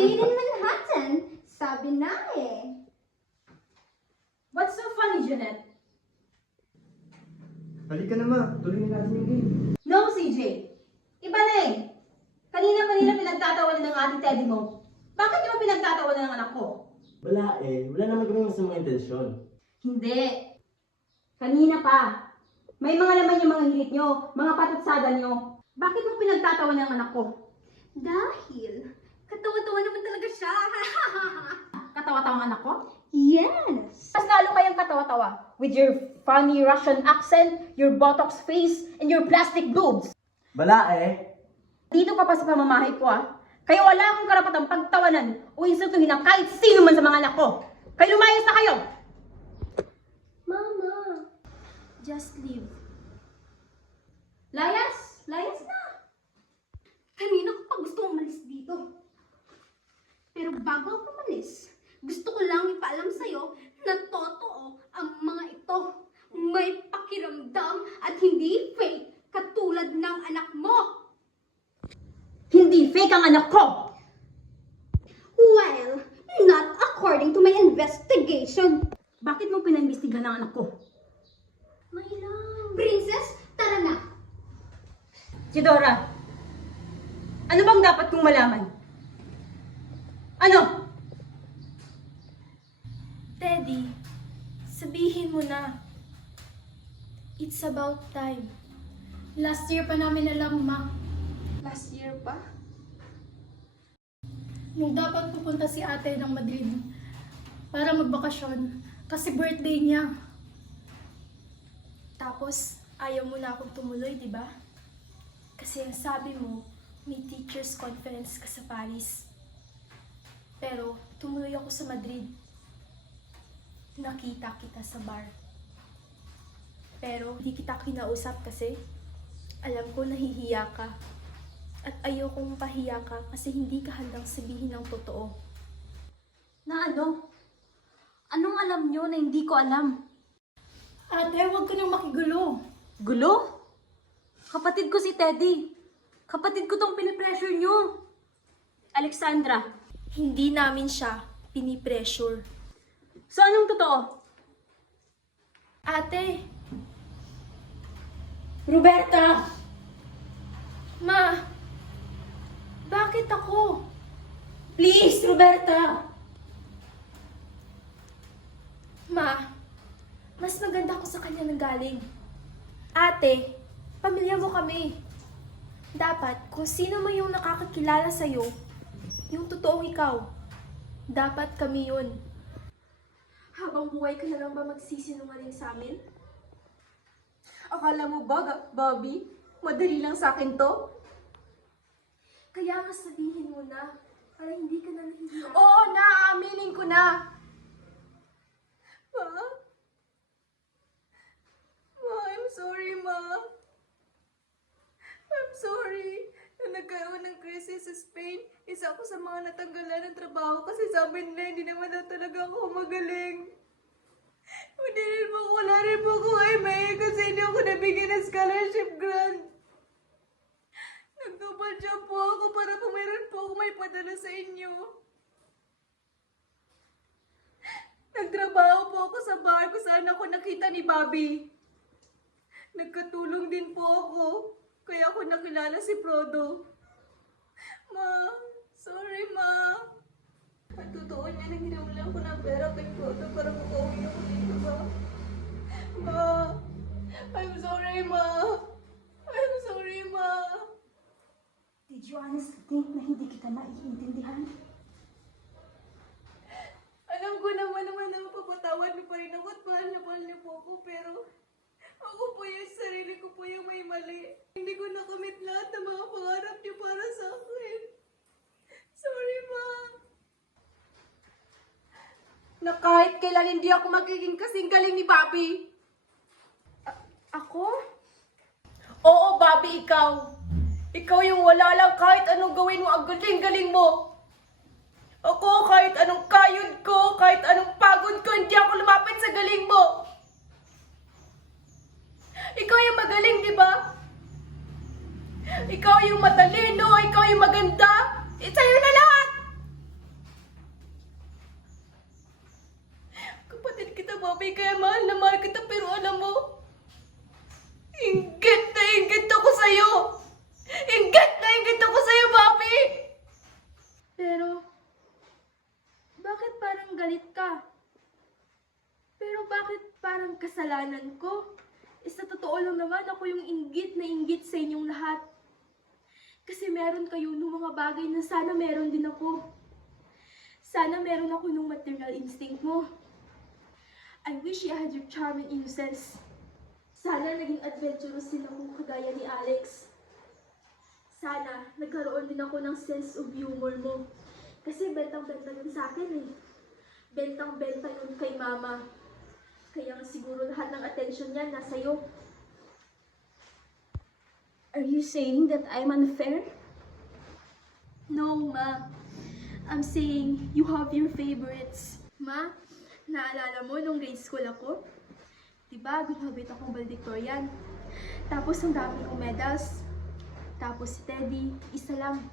Made in Manhattan. Sabi na eh. What's so funny, Jeanette? Halika na, ma. Tuloy na natin yung game. No, CJ. Iba na eh. Kanina pinagtatawanan ng ate Teddy mo. Bakit di mo pinagtatawanan ng anak ko? Wala eh. Wala naman kami masamang intensyon. Hindi. Kanina pa. May mga laman yung mga hilit nyo, mga patutsada nyo. Bakit mo pinagtatawanan ng anak ko? Dahil, katawa-tawa naman talaga siya. Katawa-tawa ang anak ko? Yes. Mas lalo kayong katawa-tawa with your funny Russian accent, your botox face, and your plastic boobs. Wala eh. Dito ka pa sa pamamahay ko Kaya wala akong karapatang pagtawanan o insultuhin ng kahit sino man sa mga anak ko. Kaya lumayas na kayo! Mama, just leave. Layas! Layas na! Kanina ko pa gusto umalis dito. Pero bago ako umalis, gusto ko lang ipaalam sa'yo na totoo ang mga ito. May pakiramdam at hindi fake katulad ng anak mo. Hindi fake ang anak ko! Well, not according to my investigation. Bakit mo pinaimbestigahan ang anak ko? My love. Princess, tara na. Si Dora, ano bang dapat kong malaman? Ano? Teddy, sabihin mo na. It's about time. Last year pa namin alam, Ma. Last year pa? Nung dapat pupunta si ate ng Madrid para magbakasyon kasi birthday niya. Tapos, ayaw mo na akong tumuloy, di ba? Kasi ang sabi mo, may teacher's conference ka sa Paris. Pero, tumuloy ako sa Madrid. Nakita kita sa bar. Pero, hindi kita kinausap kasi alam ko nahihiya ka. At ayokong pahiya ka kasi hindi ka handang sabihin ng totoo. Na ano? Anong alam nyo na hindi ko alam? Ate, huwag ka nang makigulo. Gulo? Kapatid ko si Teddy. Kapatid ko tong pinipressure nyo. Alexandra, Hindi namin siya pinipressure. so anong totoo? Ate, Roberta! Ma, bakit ako? Please, Roberta! Ma, mas maganda ako sa kanya nanggaling. Ate, pamilya mo kami. Dapat, kung sino mo yung nakakakilala sa'yo, yung totoong ikaw, dapat kami yun. Habang buhay ka na lang ba magsisinungaling sa amin? Akala mo ba, Bobby? Madali lang sa akin to? Kaya nga sabihin mo na, para hindi ka na nahihiya. Oo na, aaminin ko na. Ma? Ma, I'm sorry, Ma. I'm sorry. Nung nagkaroon ng crisis sa Spain, isa ako sa mga natanggalan ng trabaho kasi sabi nila hindi naman daw talaga ako magaling. Wala rin po ako MA kasi hindi ako nabigyan ng scholarship grant. Nag-double job po ako para kung meron po ako may padala sa inyo. Nagtrabaho po ako sa bar kung saan ako nakita ni Bobby. Nagkatulong din po ako, kaya ako nakilala si Frodo. Ma, sorry ma. At totoo niya na ginawalan ko ng pera kay Frodo para makauwi ako dito ba? Ma, I'm sorry ma. I'm sorry ma. Did you honestly think na hindi kita maiintindihan? Alam ko naman na mapapatawad niyo pa rin ako at mahal niyo po ako, pero ako po yung sarili ko po yung may mali. Hindi ko nakamit lahat ng mga pangarap niyo para sa akin. Sorry, Ma. Na kahit kailan hindi ako magiging kasing galing ni Bobby. Ako? Oo, Bobby, ikaw. Ikaw yung wala lang kahit anong gawin mo, ang galing-galing mo. Ako, kahit anong kayod ko, kahit anong pagod ko, hindi ako lumapit sa galing mo. Ikaw yung magaling, di ba? Ikaw yung matalino, ikaw yung maganda. Sa'yo na lahat! bakit parang kasalanan ko? Sa totoo lang naman, ako yung inggit na inggit sa inyong lahat. Kasi meron kayo ng mga bagay na sana meron din ako. Sana meron ako ng maternal instinct mo. I wish I had your charm and innocence. Sana naging adventurous din ako kagaya ni Alex. Sana nagkaroon din ako ng sense of humor mo. Kasi bentang-benta yun sa akin eh. Bentang-benta yun kay mama. Kaya nga siguro lahat ng attention niya nasa iyo. Are you saying that I'm unfair? No, Ma. I'm saying you have your favorites. Ma, naalala mo nung grade school ako? Diba, gunhabit akong valedictorian. Tapos ang dami kong medals. Tapos si Teddy, isa lang.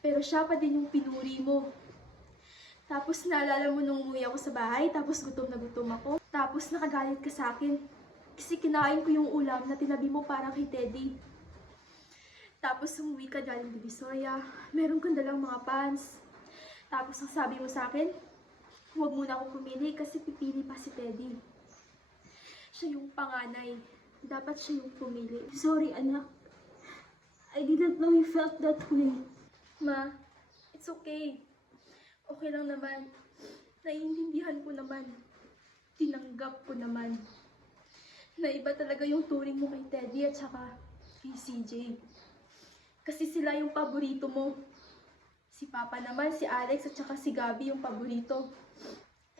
Pero siya pa din yung pinuri mo. Tapos naalala mo nung umuwi ako sa bahay, tapos gutom na gutom ako. Tapos nakagalit ka sa akin. Kasi kinain ko yung ulam na tinabi mo para kay Teddy. Tapos umuwi ka galing Divisoria, meron kang dalang mga pants. Tapos ang sabi mo sa akin, huwag muna ako pumili kasi pipili pa si Teddy. Siya yung panganay. Dapat siya yung pumili. Sorry, anak. I didn't know you felt that way. Ma, it's okay. Okay lang naman. Naiintindihan ko naman. Tinanggap ko naman. Na iba talaga yung turing mo kay Teddy at saka kay CJ. Kasi sila yung paborito mo. Si Papa naman, si Alex at saka si Gabby yung paborito.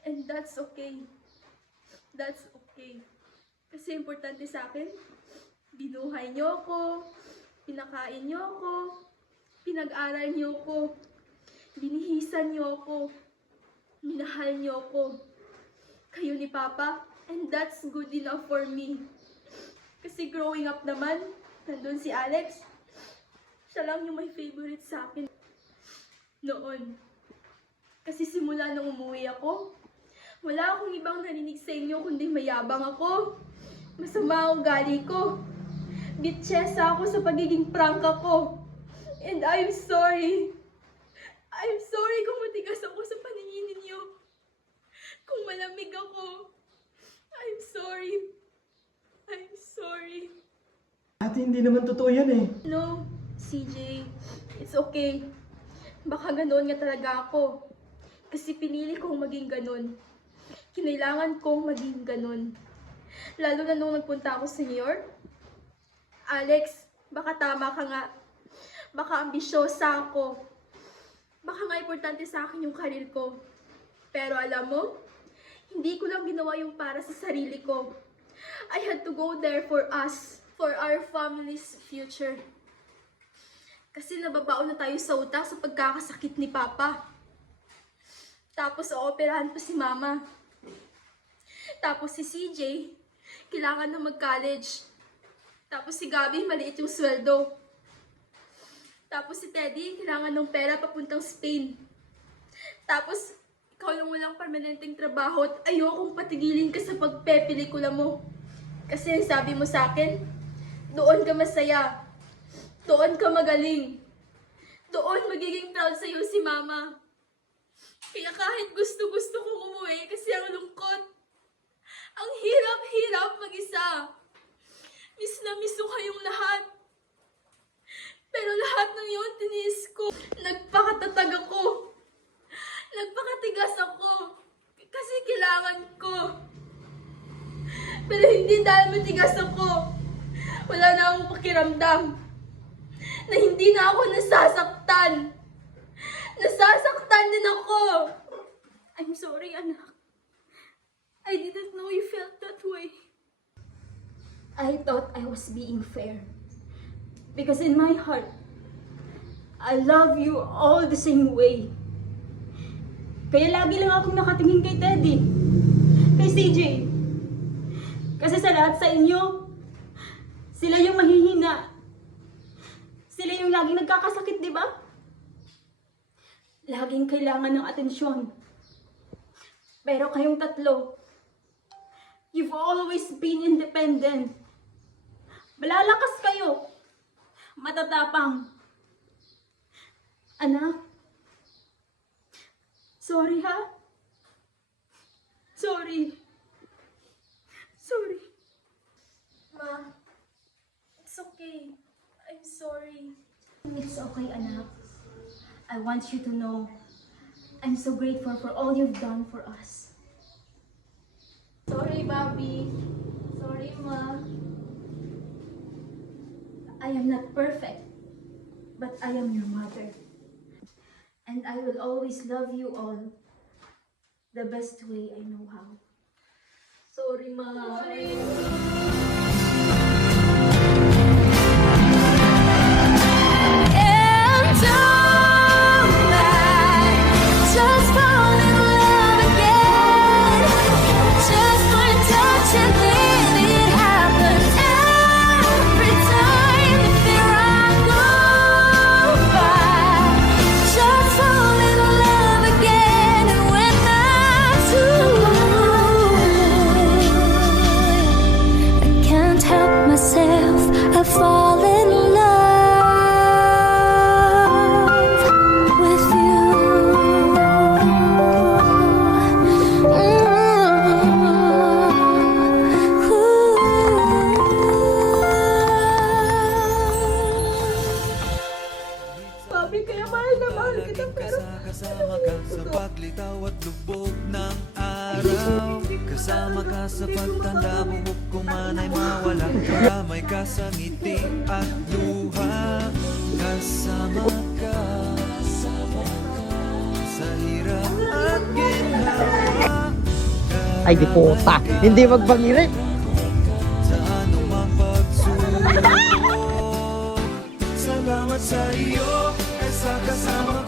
And that's okay. That's okay. Kasi importante sa akin, binuhay niyo ako, pinakain niyo ako, pinag-aral niyo ako, binihisan niyo ako, minahal niyo ako. Kayo ni Papa, and that's good enough for me. Kasi growing up naman, nandun si Alex, siya lang yung may favorite sa akin noon. Kasi simula nung umuwi ako, wala akong ibang narinig sa inyo kundi mayabang ako. Masama ang ugali ko. Bitchesa ako sa pagiging prangka ko. And I'm sorry. I'm sorry kung matigas ako sa paningin ninyo. Kung malamig ako. I'm sorry. I'm sorry. Ate, hindi naman totoo yan eh. No, CJ. It's okay. Baka ganoon nga talaga ako. Kasi pinili kong maging ganon. Kinailangan kong maging ganon. Lalo na nung nagpunta ako sa New York. Alex, baka tama ka nga. Baka ambisyosa ako. Baka nga importante sa akin yung karir ko. Pero alam mo, hindi ko lang ginawa yung para sa sarili ko. I had to go there for us, for our family's future. Kasi nababaon na tayo sa utang sa pagkakasakit ni Papa. Tapos ooperahan pa si Mama. Tapos si CJ, kailangan na mag-college. Tapos si Gabby, maliit yung sweldo. Tapos si Teddy, kailangan ng pera papuntang Spain. Tapos, ikaw lang walang permanenteng trabaho at ayokong patigilin ka sa pagpepelikula mo. Kasi sabi mo sa akin, doon ka masaya. Doon ka magaling. Doon magiging proud sa'yo si Mama. Kaya kahit gusto-gusto kong umuwi kasi ang lungkot. Ang hirap-hirap mag-isa. Miss na miss ko kayong lahat. Pero lahat ng yun, tiniis ko. Nagpakatatag ako. Nagpakatigas ako. Kasi kailangan ko. Pero hindi dahil matigas ako. Wala na akong pakiramdam. Na hindi na ako nasasaktan. Nasasaktan din ako. I'm sorry, anak. I didn't know you felt that way. I thought I was being fair. Because in my heart, I love you all the same way. Kaya lagi lang akong nakatingin kay Teddy, kay CJ. Kasi sa lahat sa inyo, sila yung mahihina. Sila yung laging nagkakasakit, di ba? Laging kailangan ng atensyon. Pero kayong tatlo, you've always been independent. Malalakas kayo. Matatapang. Anak, sorry ha? Sorry. It's okay, anak. I want you to know I'm so grateful for all you've done for us. Sorry, Bobby. Sorry, Ma. I am not perfect, but I am your mother. And I will always love you all the best way I know how. Sorry, Ma. And don't just fall in love again. Just one touch and then it happens every time that I go by. Just fall in love again, and when I do, I can't help myself. I fall in love with you. Bobby, kaya mahal na mahal kita, pero Kasama ka sa paglitaw at lubog ng araw. Kasama ka sa pagtanda, bumuk ko man ay mawala. Kamay ka sa ngiti at luha. Kasama ka sa hirap at ginhawa. Ay di puta, hindi magbangirit. Sa anumang pagsubok. Salamat sa iyo, sa kasama